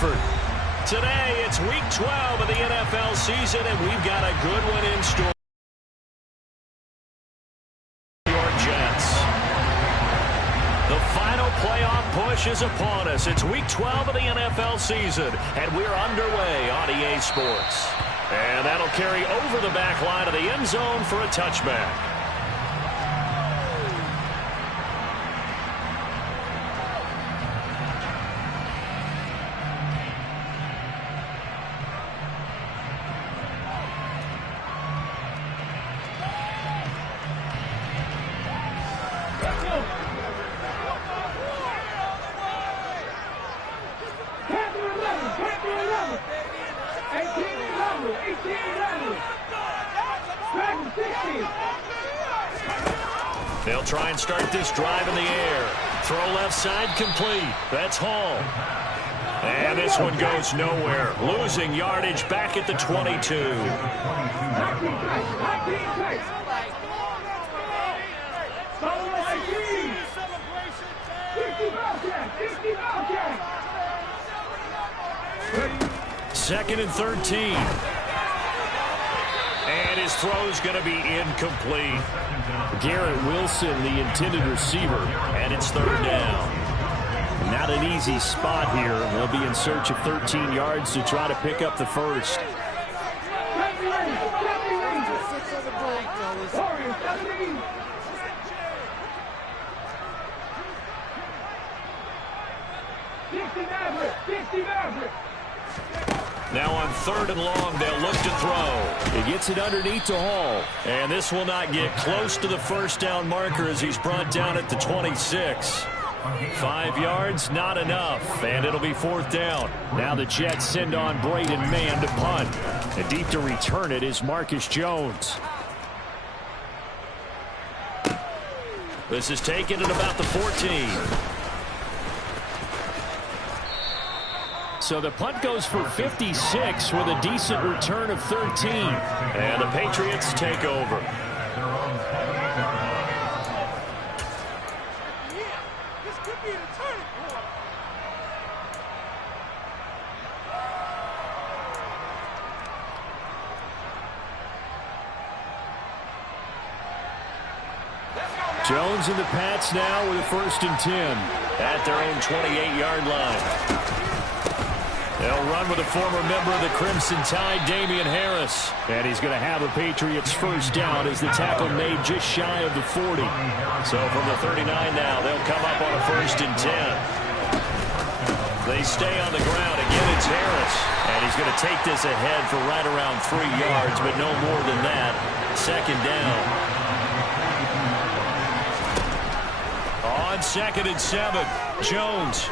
effort. Today, it's Week 12 of the NFL season, and we've got a good one in store. Your Jets. The final playoff push is upon us. It's Week 12 of the NFL season, and we're underway on EA Sports. And that'll carry over the back line of the end zone for a touchback. They'll try and start this drive in the air. Throw left side complete. That's Hall. And this one goes nowhere. Losing yardage back at the 22. Second and 13. And his throw's going to be incomplete. Garrett Wilson, the intended receiver, and it's third down. Not an easy spot here. They'll be in search of 13 yards to try to pick up the first. Now on third and long, they'll look to throw. He gets it underneath to Hall. And this will not get close to the first down marker as he's brought down at the 26. 5 yards, not enough. And it'll be fourth down. Now the Jets send on Braden Mann to punt. And deep to return it is Marcus Jones. This is taken at about the 14. So the punt goes for 56 with a decent return of 13. And the Patriots take over. Jones and the Pats now with a 1st and 10 at their own 28-yard line. They'll run with a former member of the Crimson Tide, Damian Harris. And he's going to have a Patriots first down as the tackle made just shy of the 40. So from the 39 now, they'll come up on a 1st and 10. They stay on the ground. Again, it's Harris. And he's going to take this ahead for right around 3 yards, but no more than that. Second down. On 2nd and 7, Jones.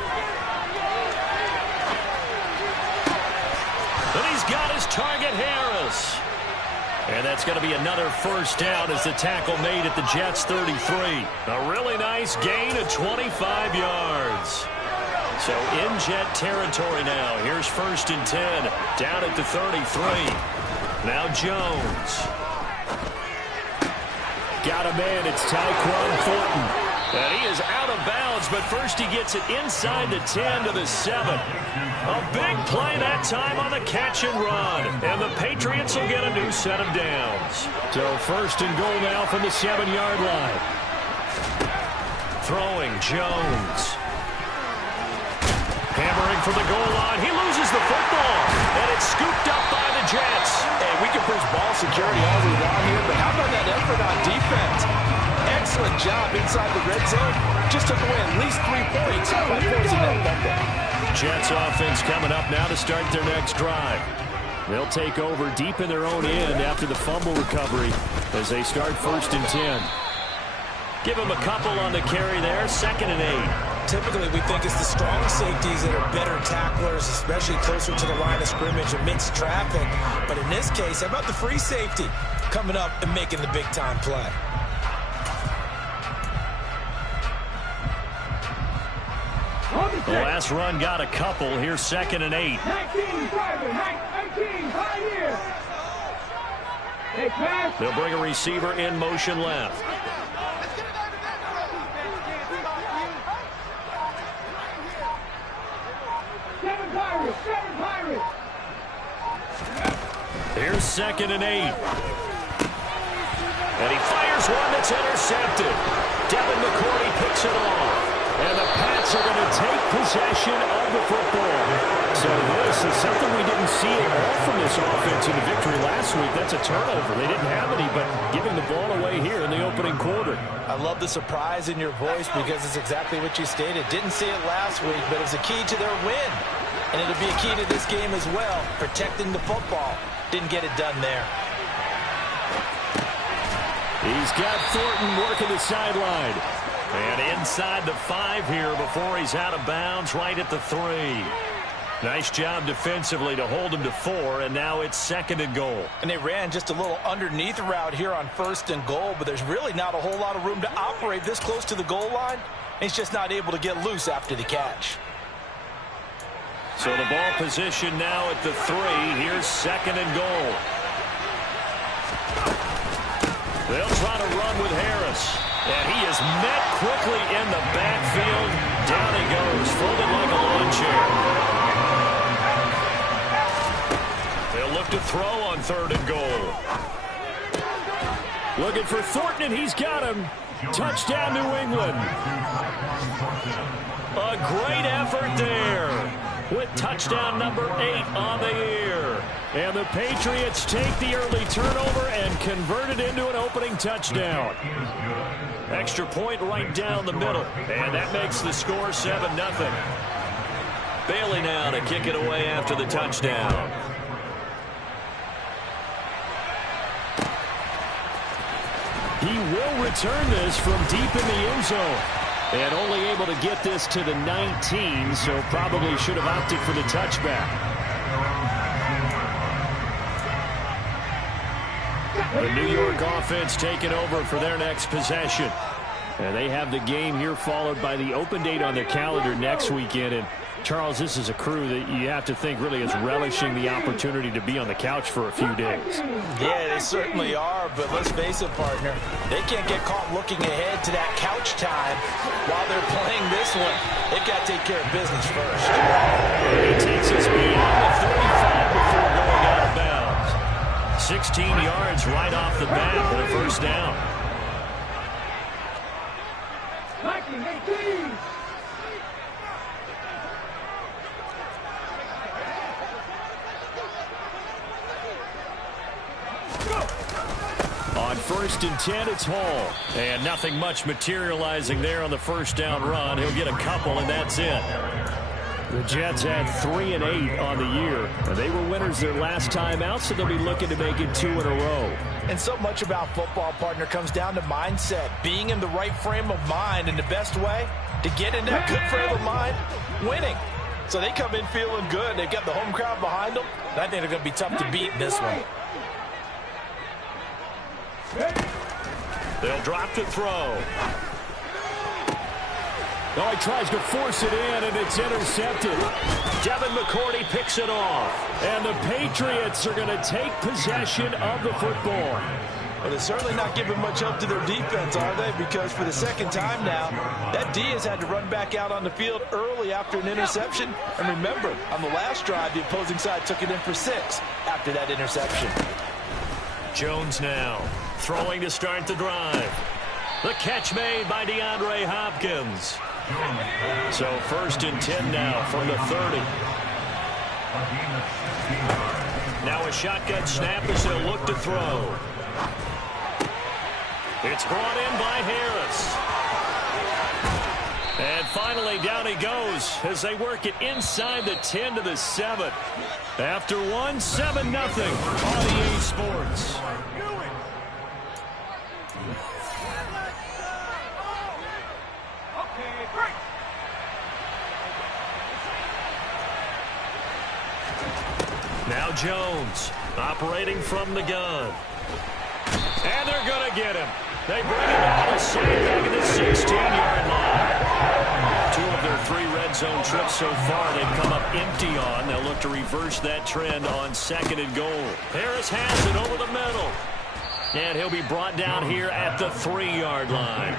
And he's got his target, Harris. And that's going to be another first down as the tackle made at the Jets' 33. A really nice gain of 25 yards. So in Jet territory now. Here's 1st and 10 down at the 33. Now Jones. Got a man. It's Tyquan Thornton. And he is out of bounds, but first he gets it inside the 10 to the 7. A big play that time on the catch and run. And the Patriots will get a new set of downs. So 1st and goal now from the 7-yard line. Throwing Jones. Hammering for the goal line. He loses the football. And it's scooped up by the Jets. Hey, we can push ball security all we want here, but how about that effort on defense? Excellent job inside the red zone. Just took away at least 3 points by forcing that fumble. Jets offense coming up now to start their next drive. They'll take over deep in their own end after the fumble recovery as they start 1st and 10. Give them a couple on the carry there. 2nd and 8. Typically, we think it's the strong safeties that are better tacklers, especially closer to the line of scrimmage amidst traffic. But in this case, how about the free safety coming up and making the big-time play? The last run got a couple. Here's 2nd and 8. 19, They'll bring a receiver in motion left. Here's 2nd and 8. And he fires one that's intercepted. Devin McCourty picks it off. And the Pats are going to take possession of the football. So this is something we didn't see at all from this offense in the victory last week. That's a turnover. They didn't have any, but giving the ball away here in the opening quarter. I love the surprise in your voice because it's exactly what you stated. Didn't see it last week, but it was a key to their win. And it'll be a key to this game as well, protecting the football. Didn't get it done there. He's got Thornton working the sideline. And inside the 5 here before he's out of bounds right at the 3. Nice job defensively to hold him to 4, and now it's 2nd and goal. And they ran just a little underneath route here on 1st and goal, but there's really not a whole lot of room to operate this close to the goal line. He's just not able to get loose after the catch. So the ball position now at the 3. Here's 2nd and goal. They'll try to run with Harris. And he is met quickly in the backfield. Down he goes, folded like a lawn chair. They'll look to throw on 3rd and goal. Looking for Thornton, and he's got him. Touchdown, New England. A great effort there with touchdown number 8 on the year. And the Patriots take the early turnover and convert it into an opening touchdown. Extra point right down the middle. And that makes the score 7-0. Bailey now to kick it away after the touchdown. He will return this from deep in the end zone. And only able to get this to the 19, so probably should have opted for the touchback. The New York offense taking over for their next possession. And they have the game here followed by the open date on their calendar next weekend. And Charles, this is a crew that you have to think really is relishing the opportunity to be on the couch for a few days. Yeah, they certainly are, but let's face it, partner. They can't get caught looking ahead to that couch time while they're playing this one. They've got to take care of business first. He takes his beyond the 35 before going out of bounds. 16 yards right off the bat and a first down. On 1st and 10, it's Hall. And nothing much materializing there on the first down run. He'll get a couple, and that's it. The Jets had 3 and 8 on the year. And they were winners their last time out, so they'll be looking to make it 2 in a row. And so much about football, partner, comes down to mindset. Being in the right frame of mind, and the best way to get in that good frame of mind, winning. So they come in feeling good. They've got the home crowd behind them. And I think they're going to be tough to beat in this one. They'll drop to throw. Oh, he tries to force it in, and it's intercepted. Devin McCourty picks it off. And the Patriots are going to take possession of the football. Well, they're certainly not giving much help to their defense, are they? Because for the second time now, that D has had to run back out on the field early after an interception. And remember, on the last drive, the opposing side took it in for 6 after that interception. Jones now throwing to start the drive. The catch made by DeAndre Hopkins. So 1st and 10 now from the 30. Now a shotgun snap as they'll look to throw. It's brought in by Harris. And finally down he goes as they work it inside the 10 to the 7. After 1, 7-0 on EA Sports. Now Jones operating from the gun. And they're going to get him. They bring him out of sight back at the 16-yard line. 2 of their 3 red zone trips so far they've come up empty on. They'll look to reverse that trend on 2nd and goal. Harris has it over the middle. And he'll be brought down here at the 3-yard line.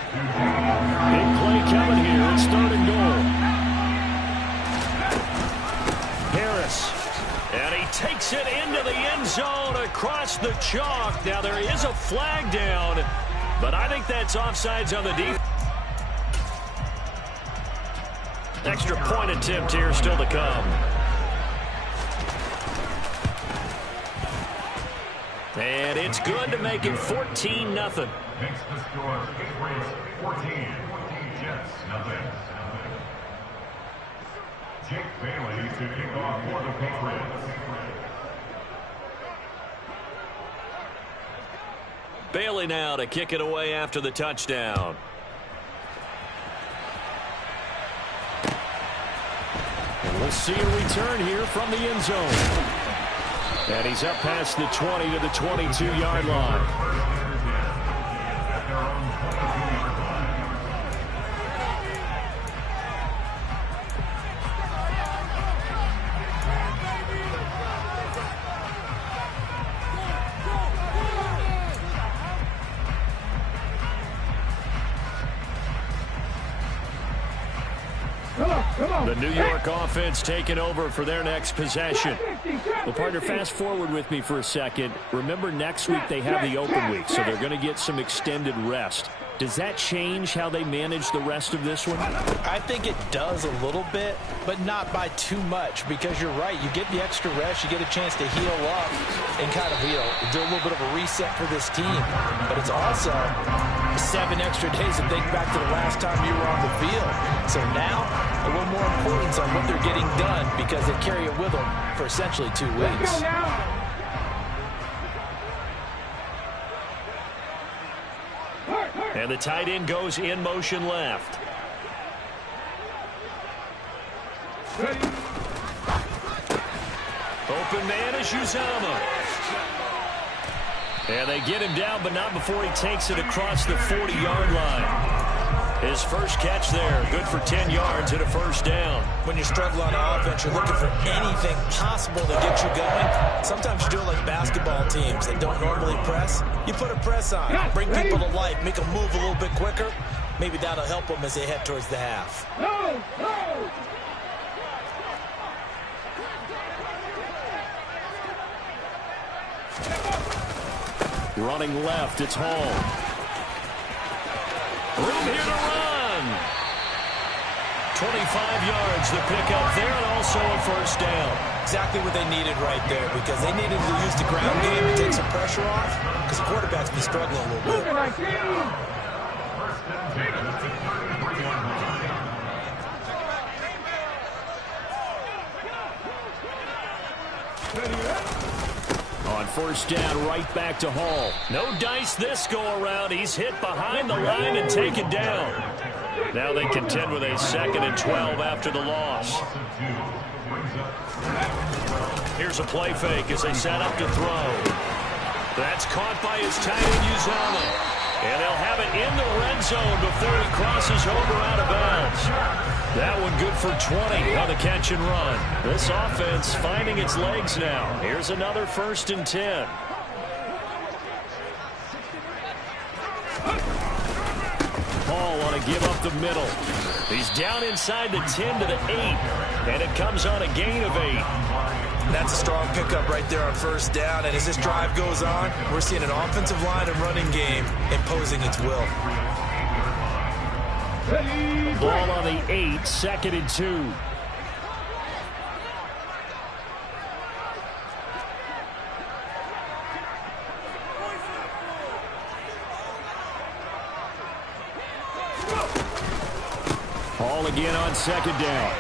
Big play coming here. It's 3rd and goal. Harris pass. And he takes it into the end zone across the chalk. Now there is a flag down, but I think that's offsides on the defense. Extra point attempt here still to come. And it's good to make it 14-0. Makes the score 14. Jets, nothing. Jake Bailey to kick off for the Patriots. Bailey now to kick it away after the touchdown. And we'll see a return here from the end zone. And he's up past the 20 to the 22-yard line. The New York offense taking over for their next possession. Well, partner, fast forward with me for a second. Remember, next week they have the open week, so they're going to get some extended rest. Does that change how they manage the rest of this one? I think it does a little bit, but not by too much, because you're right. You get the extra rest. You get a chance to heal up and kind of, do a little bit of a reset for this team. But it's also 7 extra days to think back to the last time you were on the field. So now, a little more importance on what they're getting done, because they carry it with them for essentially 2 weeks. And the tight end goes in motion left. Open man is Uzama. And they get him down, but not before he takes it across the 40-yard line. His first catch there, good for 10 yards and a first down. When you struggle on offense, you're looking for anything possible to get you going. Sometimes you do it like basketball teams that don't normally press. You put a press on, bring people to life, make them move a little bit quicker. Maybe that'll help them as they head towards the half. Running left, it's Hall. Room here to run. 25 yards, the pickup there, and also a first down. Exactly what they needed right there, because they needed to use the ground game to take some pressure off, because the quarterback's been struggling a little bit. On first down, right back to Hall. No dice this go-around. He's hit behind the line and taken down. Now they contend with a 2nd and 12 after the loss. Here's a play fake as they set up to throw. That's caught by his tight end, Uzama. And they'll have it in the red zone before he crosses over out of bounds. That one good for 20 on the catch and run. This offense finding its legs now. Here's another 1st and 10. Hall on a give up the middle. He's down inside the 10 to the 8. And it comes on a gain of 8. That's a strong pickup right there on first down. And as this drive goes on, we're seeing an offensive line and running game imposing its will. Ball on the 8, 2nd and 2. Hall again on 2nd down.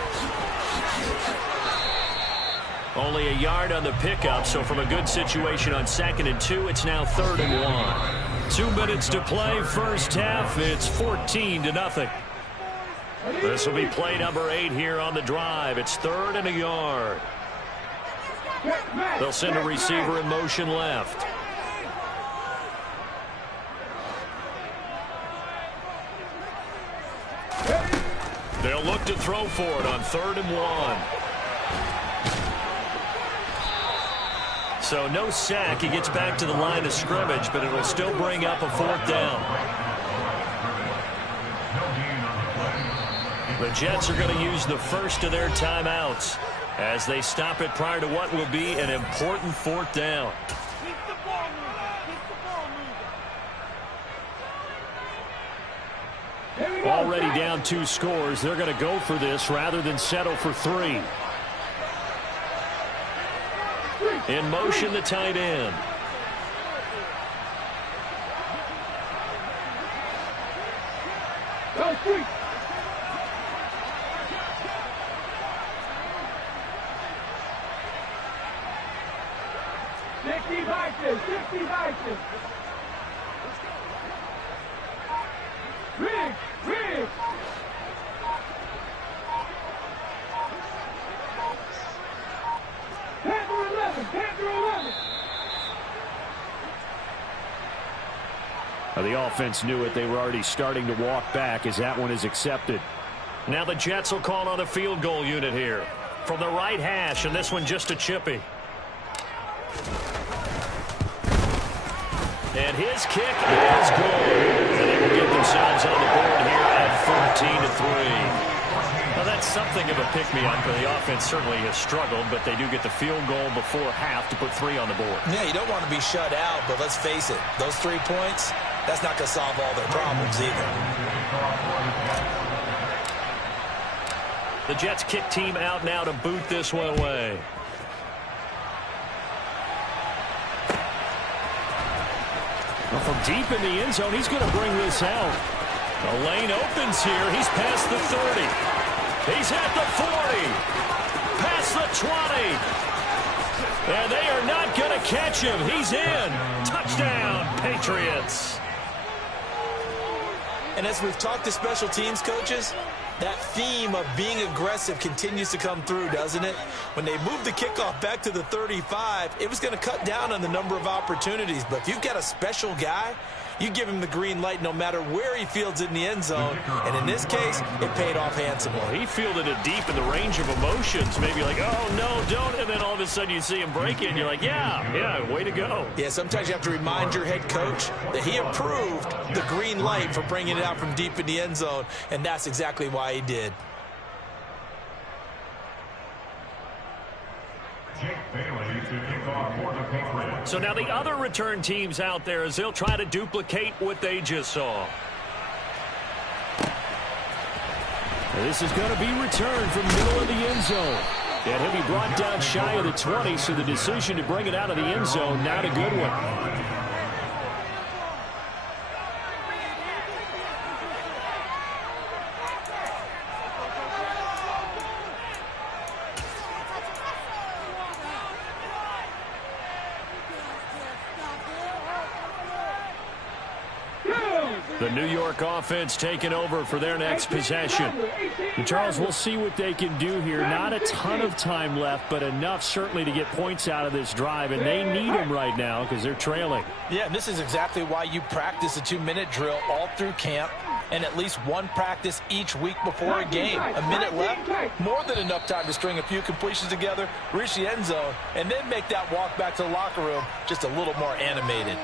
Only a yard on the pickup, so from a good situation on 2nd and 2, it's now 3rd and 1. 2 minutes to play, first half. It's 14-0. This will be play number 8 here on the drive. It's 3rd and a yard. They'll send a receiver in motion left. They'll look to throw for it on 3rd and 1. So no sack. He gets back to the line of scrimmage, but it'll still bring up a 4th down. The Jets are going to use the first of their timeouts. as they stop it prior to what will be an important fourth down. Already down 2 scores. They're going to go for this rather than settle for 3. In motion, the tight end. The offense knew it. They were already starting to walk back as that one is accepted. Now the Jets will call on a field goal unit here from the right hash, and this one just a chippy. And his kick is good. And they will get themselves on the board here at 14-3. Well, that's something of a pick-me-up, but the offense certainly has struggled, but they do get the field goal before half to put 3 on the board. Yeah, you don't want to be shut out, but let's face it, those 3 points, that's not going to solve all their problems either. The Jets kick team out now to boot this one away. Well, from deep in the end zone, he's going to bring this out. The lane opens here. He's past the 30. He's at the 40. Past the 20. And they are not going to catch him. He's in. Touchdown, Patriots. And as we've talked to special teams coaches, that theme of being aggressive continues to come through, doesn't it? When they moved the kickoff back to the 35, it was going to cut down on the number of opportunities. But if you've got a special guy, you give him the green light no matter where he fields it in the end zone. And in this case, it paid off handsomely. Well, he fielded it deep in the range of emotions. Maybe like, oh, no, don't. And then all of a sudden you see him break it, and you're like, yeah, way to go. Yeah, sometimes you have to remind your head coach that he approved the green light for bringing it out from deep in the end zone, and that's exactly why he did. So now the other return teams out there as they'll try to duplicate what they just saw. This is going to be returned from middle of the end zone. And he'll be brought down shy of the 20, so the decision to bring it out of the end zone, not a good one. The New York offense taking over for their next possession. And Charles, we'll see what they can do here. Not a ton of time left, but enough certainly to get points out of this drive, and they need them right now because they're trailing. Yeah, and this is exactly why you practice a 2-minute drill all through camp and at least one practice each week before a game. A minute left, more than enough time to string a few completions together, reach the end zone, and then make that walk back to the locker room just a little more animated.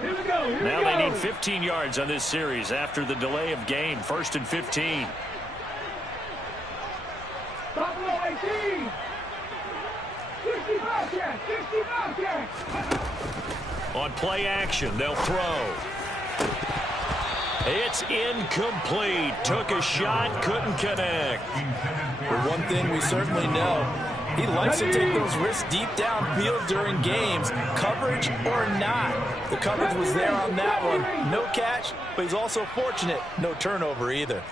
Now they need 15 yards on this series after the delay of game. 1st and 15. On play action, they'll throw. It's incomplete. Took a shot, couldn't connect. But one thing we certainly know, he likes to take those risks deep downfield during games, coverage or not. The coverage was there on that one. No catch, but he's also fortunate. No turnover either.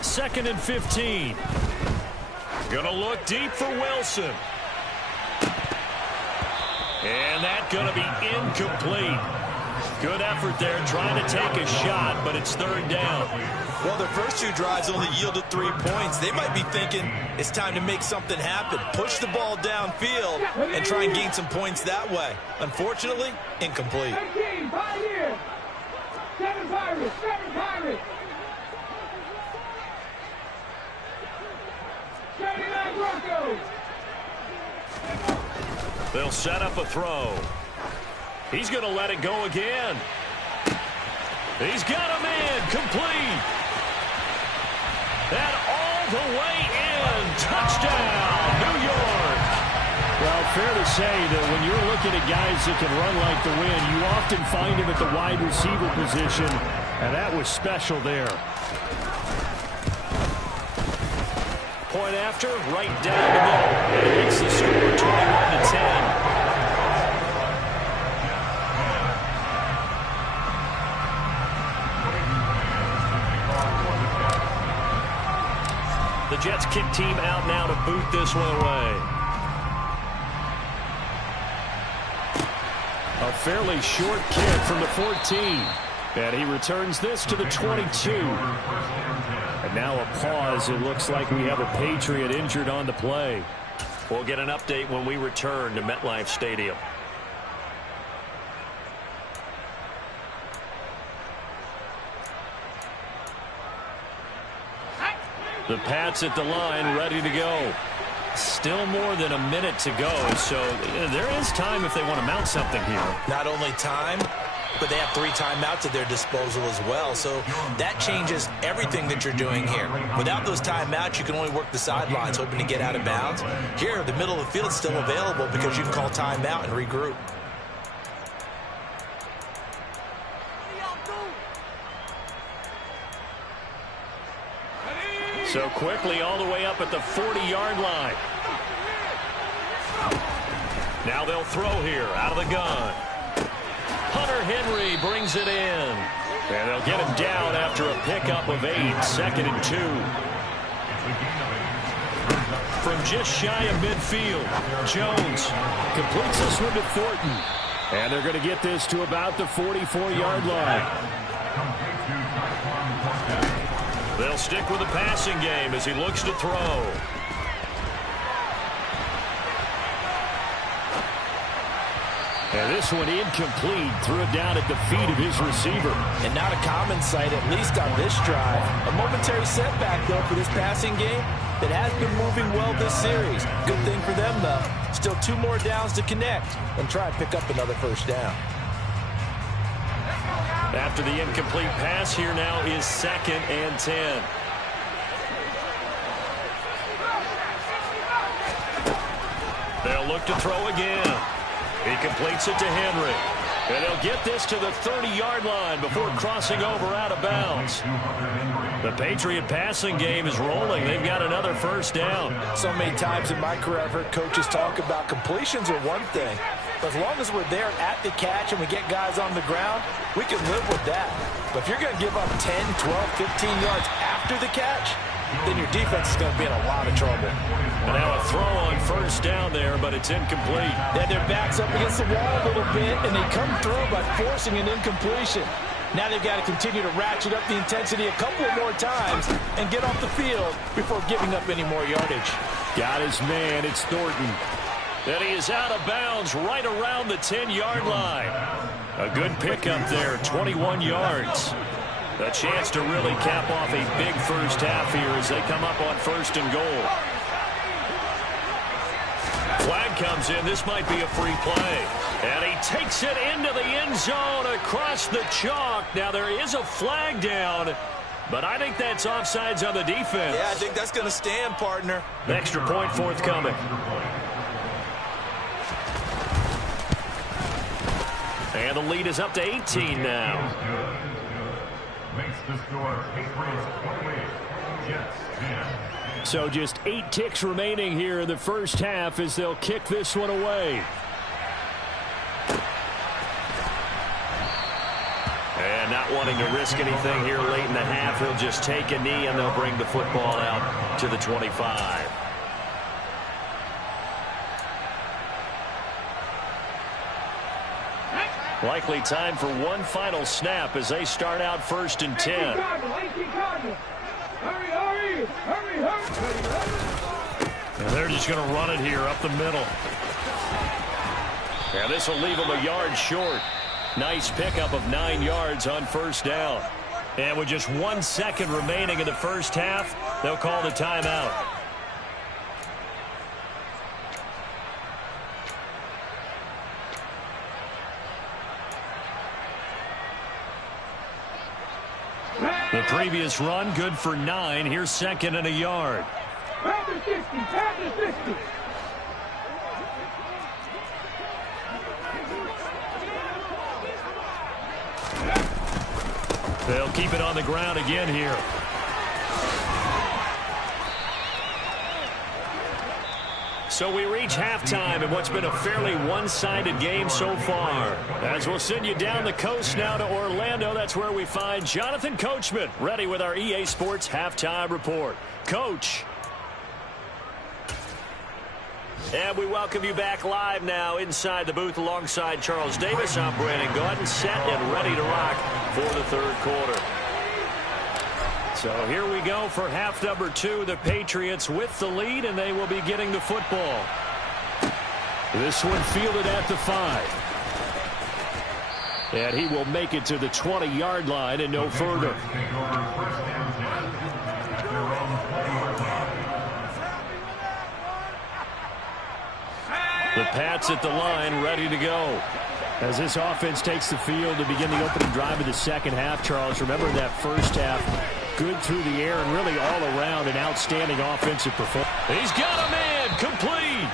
2nd and 15. Gonna look deep for Wilson. And that's gonna be incomplete. Good effort there, trying to take a shot, but it's 3rd down. Well, their first 2 drives only yielded 3 points. They might be thinking it's time to make something happen. Push the ball downfield and try and gain some points that way. Unfortunately, incomplete. 7 Pirates! They'll set up a throw. He's going to let it go again. He's got a man complete. And all the way in. Touchdown, New York. Well, fair to say that when you're looking at guys that can run like the wind, you often find him at the wide receiver position, and that was special there. Point after, right down the middle. And it makes the score 21-10. The Jets kick team out now to boot this one away. A fairly short kick from the 14. And he returns this to the 22. And now a pause. It looks like we have a Patriot injured on the play. We'll get an update when we return to MetLife Stadium. The Pats at the line, ready to go. Still more than a minute to go, so there is time if they want to mount something here. Not only time, but they have 3 timeouts at their disposal as well, so that changes everything that you're doing here. Without those timeouts, you can only work the sidelines, hoping to get out of bounds. Here, the middle of the field is still available because you can call timeout and regroup. So quickly all the way up at the 40-yard line. Now they'll throw here out of the gun. Hunter Henry brings it in. And they'll get him down after a pickup of 8, 2nd and 2. From just shy of midfield, Jones completes this one to Thornton. And they're going to get this to about the 44-yard line. They'll stick with the passing game as he looks to throw. And this one incomplete. Threw it down at the feet of his receiver. And not a common sight, at least on this drive. A momentary setback, though, for this passing game that has been moving well this series. Good thing for them, though. Still 2 more downs to connect and try and pick up another first down. After the incomplete pass, here now is 2nd and 10. They'll look to throw again. He completes it to Henry. And they'll get this to the 30-yard line before crossing over out of bounds. The Patriot passing game is rolling. They've got another first down. So many times in my career I've heard coaches talk about completions are one thing. But as long as we're there at the catch and we get guys on the ground, we can live with that. But if you're going to give up 10, 12, 15 yards after the catch, then your defense is going to be in a lot of trouble. And now a throw on first down there, but it's incomplete. Then their back's up against the wall a little bit, and they come through by forcing an incompletion. Now they've got to continue to ratchet up the intensity a couple of more times and get off the field before giving up any more yardage. Got his man. It's Thornton. And he is out of bounds right around the 10-yard line. A good pickup there, 21 yards. A chance to really cap off a big first half here as they come up on 1st and goal. Flag comes in. This might be a free play. And he takes it into the end zone across the chalk. Now there is a flag down, but I think that's offsides on the defense. Yeah, I think that's going to stand, partner. Extra point forthcoming. And the lead is up to 18 now. Makes the score Patriots 28, Jets 10. So just 8 ticks remaining here in the first half as they'll kick this one away. And not wanting to risk anything here late in the half, he'll just take a knee and they'll bring the football out to the 25. Likely time for one final snap as they start out 1st and 10. And they're just going to run it here up the middle. And this will leave them a yard short. Nice pickup of 9 yards on first down. And with just 1 second remaining in the first half, they'll call the timeout. Previous run, good for 9. Here's second and a yard. Panthers 60, Panthers 60. They'll keep it on the ground again here. So we reach halftime in what's been a fairly one-sided game so far. As we'll send you down the coast now to Orlando, that's where we find Jonathan Coachman, ready with our EA Sports Halftime Report. Coach. And we welcome you back live now inside the booth alongside Charles Davis. I'm Brandon Gordon, set and ready to rock for the third quarter. So here we go for half number 2. The Patriots with the lead, and they will be getting the football. This one fielded at the 5. And he will make it to the 20-yard line and no further. The Pats at the line, ready to go. As this offense takes the field to begin the opening drive of the second half, Charles, remember that first half, good through the air and really all around an outstanding offensive performance. He's got a man, complete.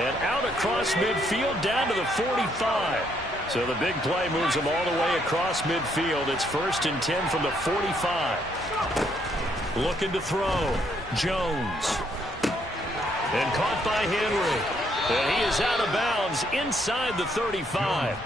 And out across midfield down to the 45. So the big play moves him all the way across midfield. It's 1st and 10 from the 45. Looking to throw. Jones. And caught by Henry. And he is out of bounds inside the 35.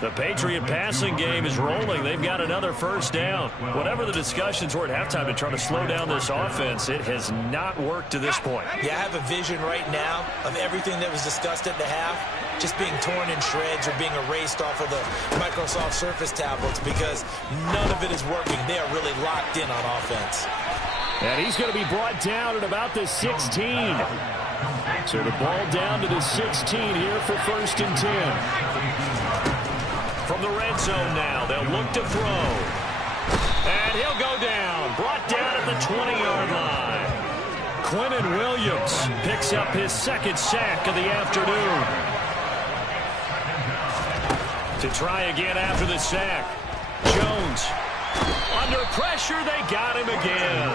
The Patriot passing game is rolling. They've got another first down. Whatever the discussions were at halftime to try to slow down this offense, it has not worked to this point. Yeah, I have a vision right now of everything that was discussed at the half just being torn in shreds or being erased off of the Microsoft Surface tablets because none of it is working. They are really locked in on offense. And he's going to be brought down at about the 16. So the ball down to the 16 here for 1st and 10. From the red zone now, they'll look to throw. And he'll go down. Brought down at the 20-yard line. Quinnen Williams picks up his 2nd sack of the afternoon. To try again after the sack. Jones. Under pressure, they got him again.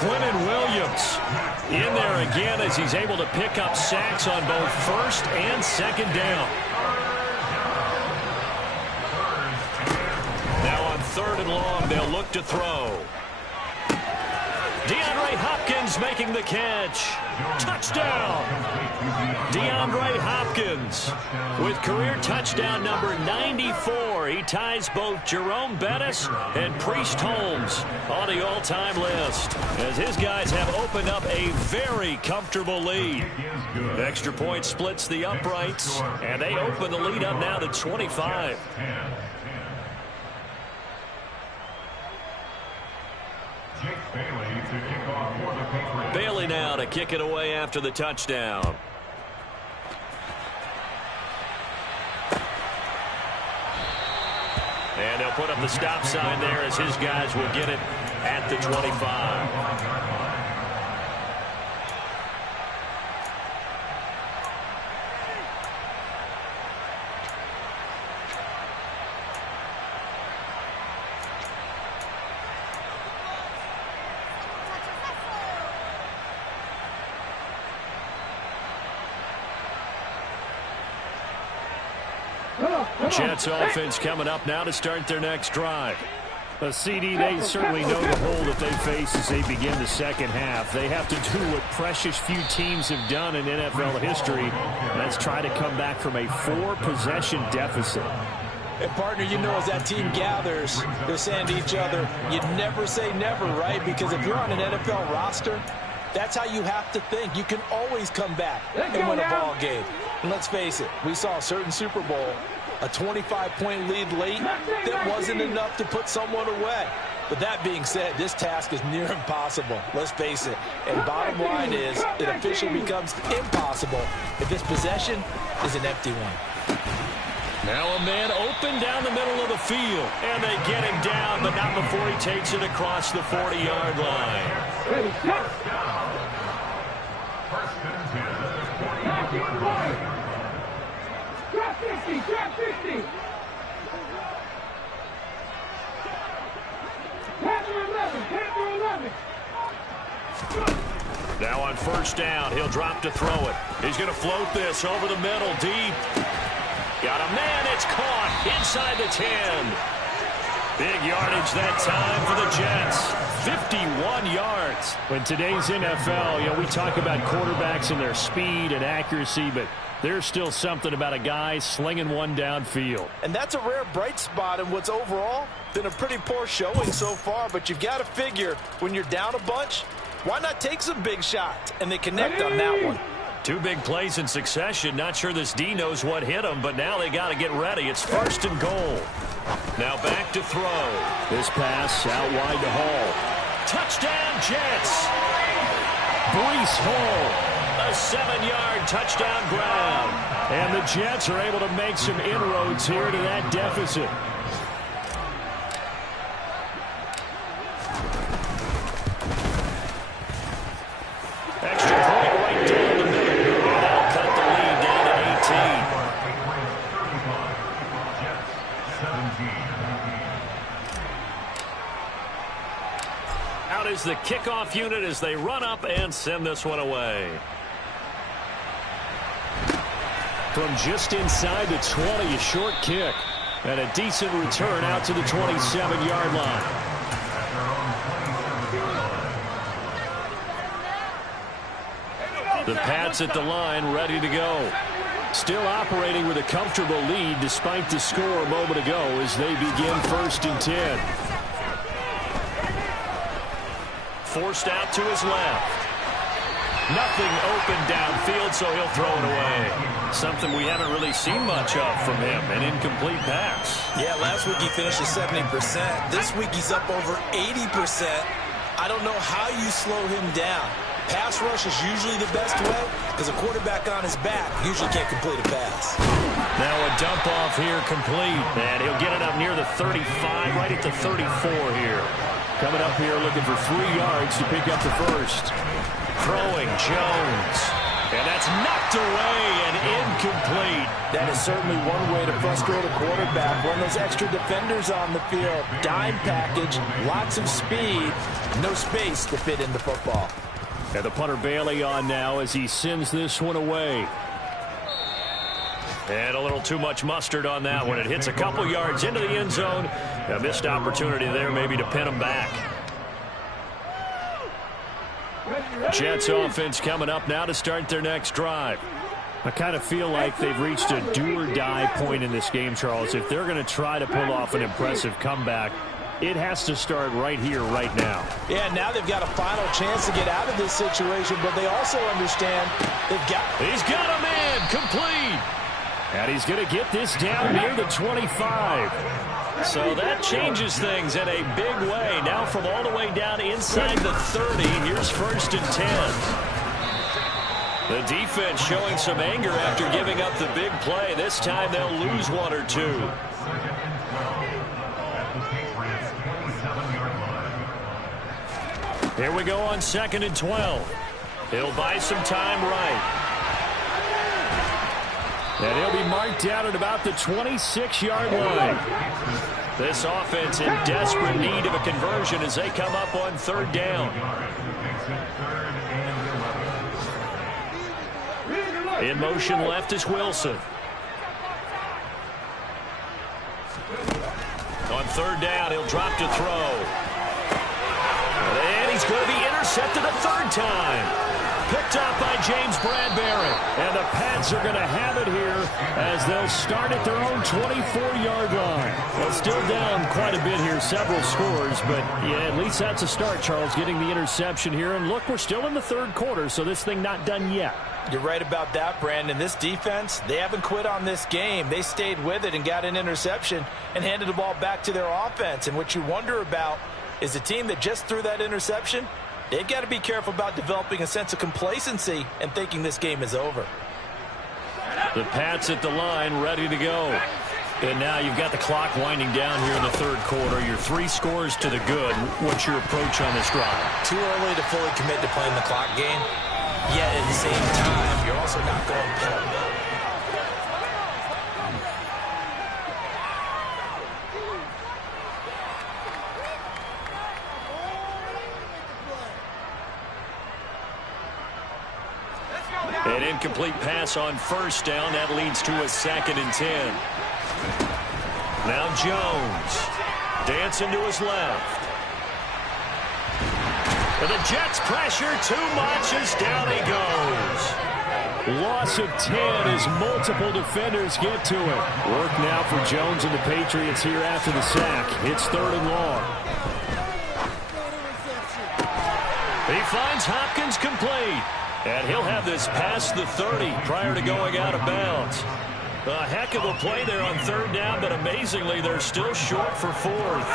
Quinnen Williams in there again as he's able to pick up sacks on both 1st and 2nd down. Now on 3rd and long, they'll look to throw. DeAndre Hopkins making the catch. Touchdown. DeAndre Hopkins with career touchdown number 94. He ties both Jerome Bettis and Priest Holmes on the all-time list as his guys have opened up a very comfortable lead. Extra point splits the uprights, and they open the lead up now to 25. Bailey now to kick it away after the touchdown. And they'll put up the stop sign there as his guys will get it at the 25. Jets offense coming up now to start their next drive. A CD, they certainly know the hole that they face as they begin the second half. They have to do what precious few teams have done in NFL history. Let's try to come back from a 4-possession deficit. And, partner, you know as that team gathers, they're saying to each other, you never say never, right? Because if you're on an NFL roster, that's how you have to think. You can always come back and win a ball game. And let's face it, we saw a certain Super Bowl, a 25-point lead late that wasn't enough to put someone away. But that being said, this task is near impossible. Let's face it. And bottom line is, it officially becomes impossible if this possession is an empty one. Now a man open down the middle of the field. And they get him down, but not before he takes it across the 40-yard line. Ready, set. Drop 50, drop 50. Patriots Now on first down, he'll drop to throw it. He's going to float this over the middle, deep. Got a man, it's caught inside the 10. Big yardage that time for the Jets. 51 yards. In today's NFL, we talk about quarterbacks and their speed and accuracy, but there's still something about a guy slinging one downfield. And that's a rare bright spot in what's overall been a pretty poor showing so far, but you've got to figure when you're down a bunch, why not take some big shots? And they connect on that one. 2 big plays in succession. Not sure this D knows what hit him, but now they got to get ready. It's first and goal. Now back to throw. This pass out wide to Hall. Touchdown, Jets. Breece Hall. A 7-yard touchdown ground. And the Jets are able to make some inroads here to that deficit. Extra point right down the middle. And that'll cut the lead down to 18. Out is the kickoff unit as they run up and send this one away. From just inside the 20, a short kick. And a decent return out to the 27-yard line. The Pats at the line, ready to go. Still operating with a comfortable lead despite the score a moment ago as they begin first and 10. Forced out to his left. Nothing open downfield, so he'll throw it away. Something we haven't really seen much of from him, an incomplete pass. Yeah, last week he finished at 70%. This week he's up over 80%. I don't know how you slow him down. Pass rush is usually the best way because a quarterback on his back usually can't complete a pass. Now a dump off here complete. And he'll get it up near the 35, right at the 34 here. Coming up here looking for 3 yards to pick up the first. Throwing Jones. And that's knocked away and incomplete. That is certainly one way to frustrate a quarterback. Run those extra defenders on the field. Dime package, lots of speed, no space to fit in the football. And the punter Bailey on now as he sends this one away. And a little too much mustard on that one. It hits a couple yards into the end zone. A missed opportunity there maybe to pin him back. Jets offense coming up now to start their next drive. I kind of feel like they've reached a do-or-die point in this game, Charles. If they're going to try to pull off an impressive comeback, it has to start right here, right now. Yeah, now they've got a final chance to get out of this situation, but they also understand they've got... He's got a man, complete. And he's going to get this down near the 25. So that changes things in a big way. Now from all the way down inside the 30, here's first and 10. The defense showing some anger after giving up the big play. This time they'll lose 1 or 2. Here we go on 2nd and 12. He'll buy some time right. And he'll be marked down at about the 26-yard line. This offense in desperate need of a conversion as they come up on 3rd down. In motion left is Wilson. On 3rd down, he'll drop to throw. And he's going to be intercepted a 3rd time. Picked up by James Bradbury. And the Pats are going to have it here as they'll start at their own 24-yard line. Well, still down quite a bit here, several scores. But, yeah, at least that's a start, Charles, getting the interception here. And, look, we're still in the 3rd quarter, so this thing not done yet. You're right about that, Brandon. This defense, they haven't quit on this game. They stayed with it and got an interception and handed the ball back to their offense. And what you wonder about is the team that just threw that interception, they've got to be careful about developing a sense of complacency and thinking this game is over. The Pats at the line ready to go. And now you've got the clock winding down here in the 3rd quarter. You're 3 scores to the good. What's your approach on this drive? Too early to fully commit to playing the clock game. Yet at the same time, you're also not going to. An incomplete pass on first down. That leads to a 2nd and 10. Now Jones. Dancing to his left. And the Jets pressure too much as down he goes. Loss of 10 as multiple defenders get to it. Work now for Jones and the Patriots here after the sack. It's 3rd and long. He finds Hopkins complete. And he'll have this past the 30 prior to going out of bounds. A heck of a play there on 3rd down, but amazingly, they're still short for 4th.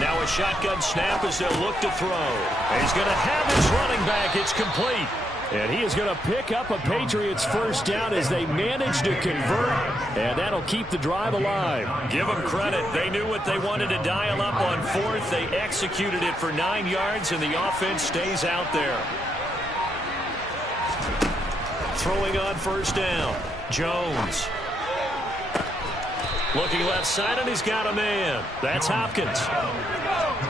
Now a shotgun snap as they'll look to throw. He's going to have his running back. It's complete. And he is going to pick up a Patriots first down as they manage to convert. And that'll keep the drive alive. Give them credit. They knew what they wanted to dial up on 4th. They executed it for 9 yards, and the offense stays out there. Throwing on first down. Jones. Looking left side, and he's got a man. That's Hopkins.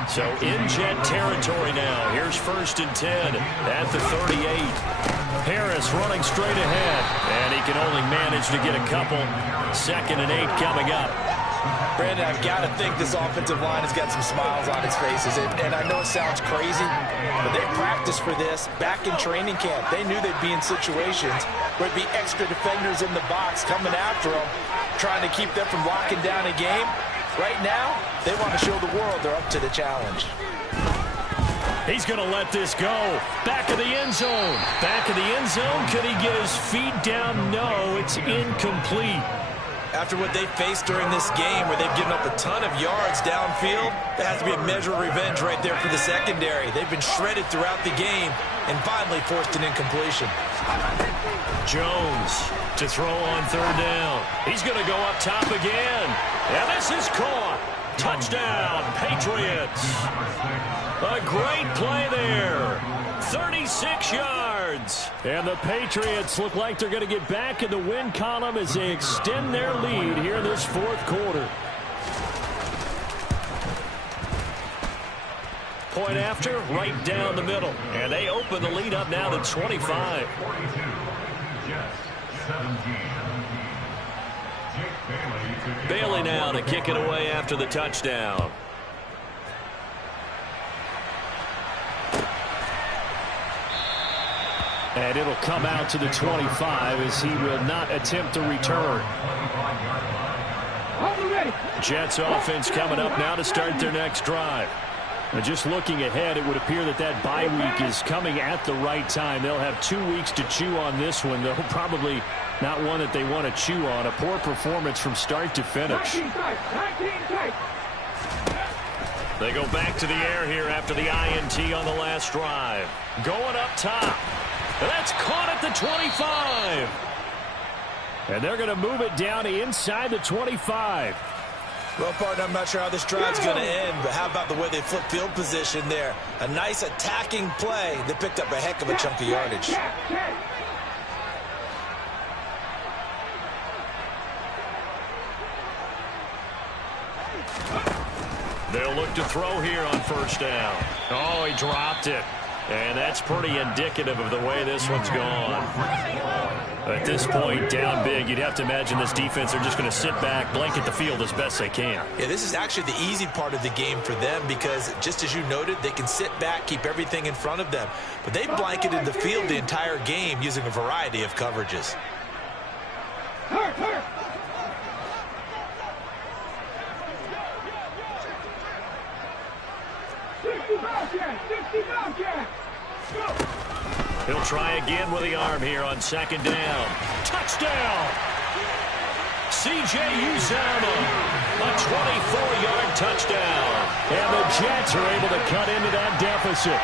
So in Jet territory now. Here's 1st and 10 at the 38. Harris running straight ahead. And he can only manage to get a couple. 2nd and 8 coming up. Brandon, I've got to think this offensive line has got some smiles on its faces. And I know it sounds crazy, but they practiced for this back in training camp. They knew they'd be in situations where it'd be extra defenders in the box coming after them, trying to keep them from locking down a game. Right now, they want to show the world they're up to the challenge. He's going to let this go. Back of the end zone. Back of the end zone. Could he get his feet down? No, it's incomplete. After what they faced during this game where they've given up a ton of yards downfield, there has to be a measure of revenge right there for the secondary. They've been shredded throughout the game and finally forced an incompletion. Jones to throw on 3rd down. He's going to go up top again. And this is caught. Touchdown, Patriots. A great play there. 36 yards. And the Patriots look like they're going to get back in the win column as they extend their lead here in this 4th quarter. Point after, right down the middle. And they open the lead up now to 25. Bailey now to kick it away after the touchdown. And it'll come out to the 25 as he will not attempt to return. Jets offense coming up now to start their next drive. And just looking ahead, it would appear that that bye week is coming at the right time. They'll have 2 weeks to chew on this one, though probably not one that they want to chew on. A poor performance from start to finish. They go back to the air here after the INT on the last drive. Going up top. And that's caught at the 25. And they're going to move it down to inside the 25. Well, partner, I'm not sure how this drive's going to end, but how about the way they flip field position there? A nice attacking play that picked up a heck of a chunk of yardage. They'll look to throw here on first down. Oh, he dropped it. And that's pretty indicative of the way this one's gone. At this point, down big, you'd have to imagine this defense are just going to sit back, blanket the field as best they can. Yeah, this is actually the easy part of the game for them because, just as you noted, they can sit back, keep everything in front of them. But they blanketed the field the entire game using a variety of coverages. He'll try again with the arm here on 2nd down. Touchdown! C.J. Uzomah, a 24-yard touchdown. And the Jets are able to cut into that deficit.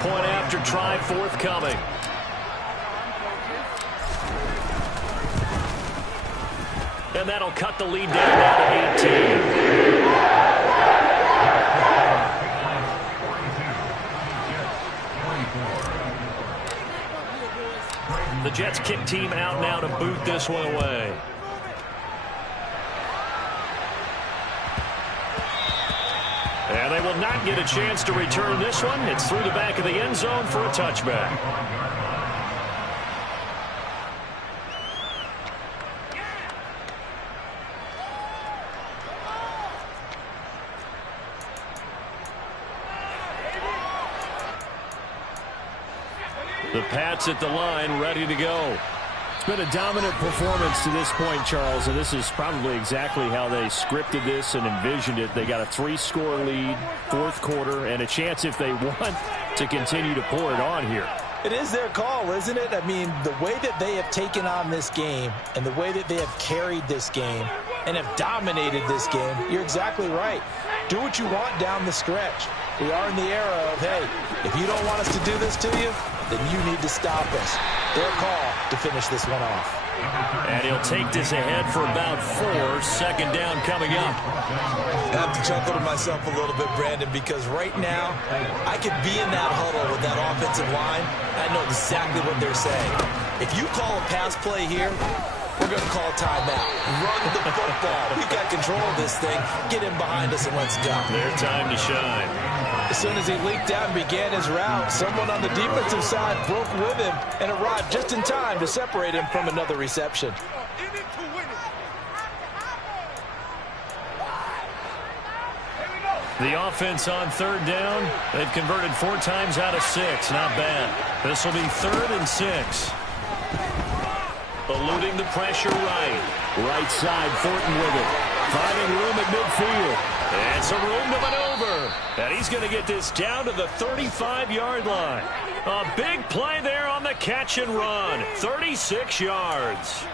Point after try forthcoming. And that'll cut the lead down now to 18. The Jets kick team out now to boot this one away. And they will not get a chance to return this one. It's through the back of the end zone for a touchback. The Pats at the line, ready to go. It's been a dominant performance to this point, Charles, and this is probably exactly how they scripted this and envisioned it. They got a 3-score lead, fourth quarter, and a chance, if they want, to continue to pour it on here. It is their call, isn't it? I mean, the way that they have taken on this game and the way that they have carried this game and have dominated this game, you're exactly right. Do what you want down the stretch. We are in the era of, hey, if you don't want us to do this to you, then you need to stop us. Their call to finish this one off. And he'll take this ahead for about 4. Second down coming up. I have to chuckle to myself a little bit, Brandon, because right now I could be in that huddle with that offensive line. I know exactly what they're saying. If you call a pass play here, we're going to call a timeout. Run the football. We've got control of this thing. Get in behind us and let's go. Their time to shine. As soon as he leaked out and began his route, someone on the defensive side broke with him and arrived just in time to separate him from another reception. The offense on third down. They've converted 4 times out of 6. Not bad. This will be 3rd and 6. Eluding the pressure right. Right side, Thornton with it. Finding room at midfield. And some room to maneuver. And he's going to get this down to the 35-yard line. A big play there on the catch and run. 36 yards.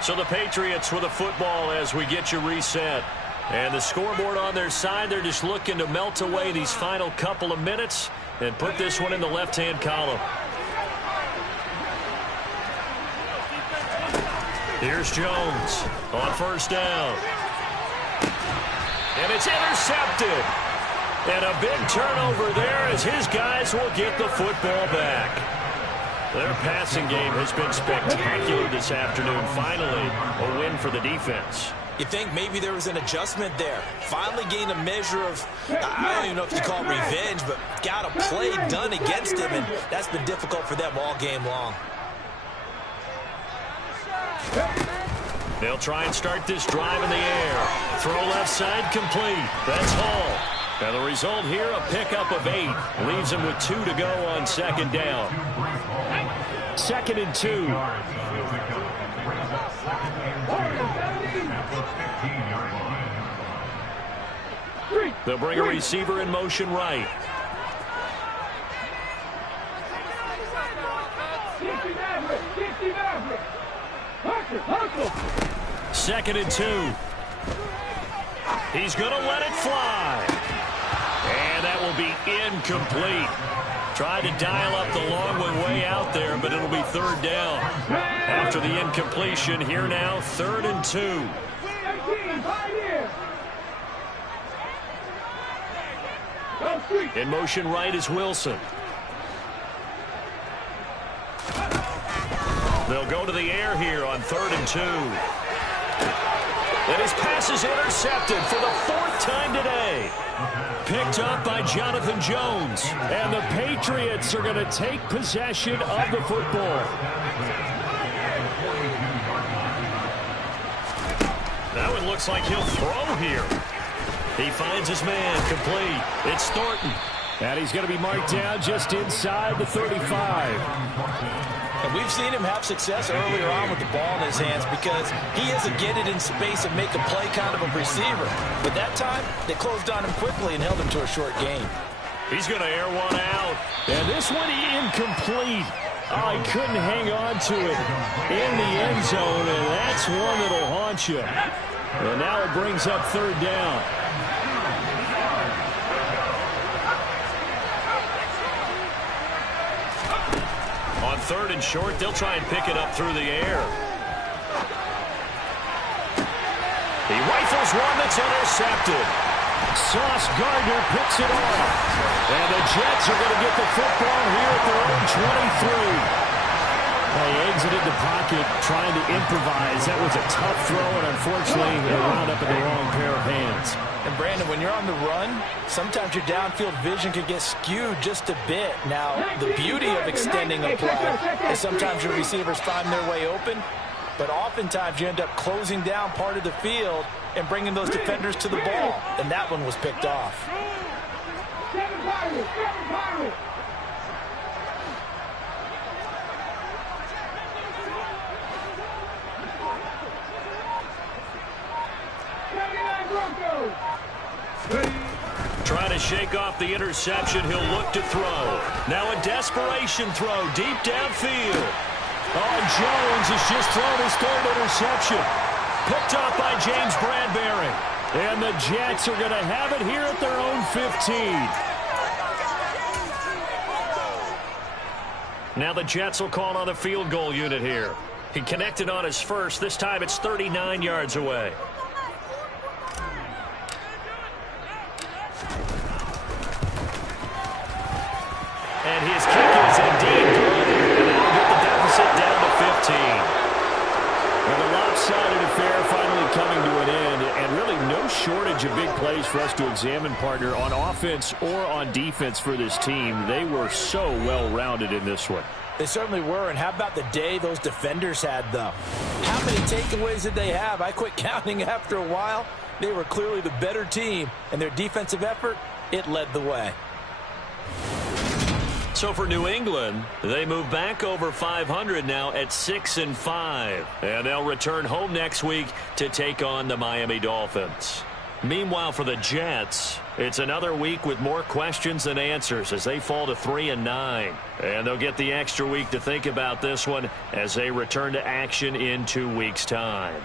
So the Patriots with the football as we get you reset. And the scoreboard on their side, they're just looking to melt away these final couple of minutes and put this one in the left-hand column. Here's Jones on first down. And it's intercepted. And a big turnover there as his guys will get the football back. Their passing game has been spectacular this afternoon. Finally, a win for the defense. You think maybe there was an adjustment there. Finally gained a measure of, I don't even know if you call it revenge, but got a play done against him, and that's been difficult for them all game long. They'll try and start this drive in the air. Throw left side complete. That's Hall. And the result here, a pickup of 8. Leaves him with 2 to go on second down. 2nd and 2. They'll bring a receiver in motion right. Second and 2. He's going to let it fly. And that will be incomplete. Tried to dial up the long one way out there, but it'll be 3rd down. After the incompletion, here now, 3rd and 2. In motion right is Wilson. They'll go to the air here on 3rd and 2. And his pass is intercepted for the 4th time today. Picked up by Jonathan Jones. And the Patriots are going to take possession of the football. That one looks like he'll throw here. He finds his man complete. It's Thornton. And he's going to be marked down just inside the 35. And we've seen him have success earlier on with the ball in his hands because he is a get it in space and make a play kind of a receiver. But that time, they closed on him quickly and held him to a short gain. He's going to air one out. And this one incomplete. Oh, he couldn't hang on to it in the end zone, and that's one that'll haunt you. And now it brings up 3rd down. On 3rd and short, they'll try and pick it up through the air. He rifles one that's intercepted. Sauce Gardner picks it off. And the Jets are going to get the football here at their own 23. They exited the pocket trying to improvise. That was a tough throw, and unfortunately, it wound up in the wrong pair of hands. And Brandon, when you're on the run, sometimes your downfield vision can get skewed just a bit. Now, the beauty of extending a play is sometimes your receivers find their way open, but oftentimes you end up closing down part of the field and bringing those defenders to the ball. And that one was picked off. Seven Pirates. Trying to shake off the interception. He'll look to throw. Now a desperation throw deep downfield. Oh, Jones has just thrown his third interception. Picked off by James Bradbury. And the Jets are going to have it here at their own 15. Now the Jets will call on a field goal unit here. He connected on his first. This time it's 39 yards away. And his kick is indeed good. And that'll get the deficit down to 15. And the lopsided affair finally coming to an end. And really no shortage of big plays for us to examine, partner, on offense or on defense for this team. They were so well-rounded in this one. They certainly were. And how about the day those defenders had, though? How many takeaways did they have? I quit counting after a while. They were clearly the better team. And their defensive effort, it led the way. So for New England, they move back over 500 now at 6-5. And they'll return home next week to take on the Miami Dolphins. Meanwhile, for the Jets, it's another week with more questions than answers as they fall to 3-9. And they'll get the extra week to think about this one as they return to action in 2 weeks' time.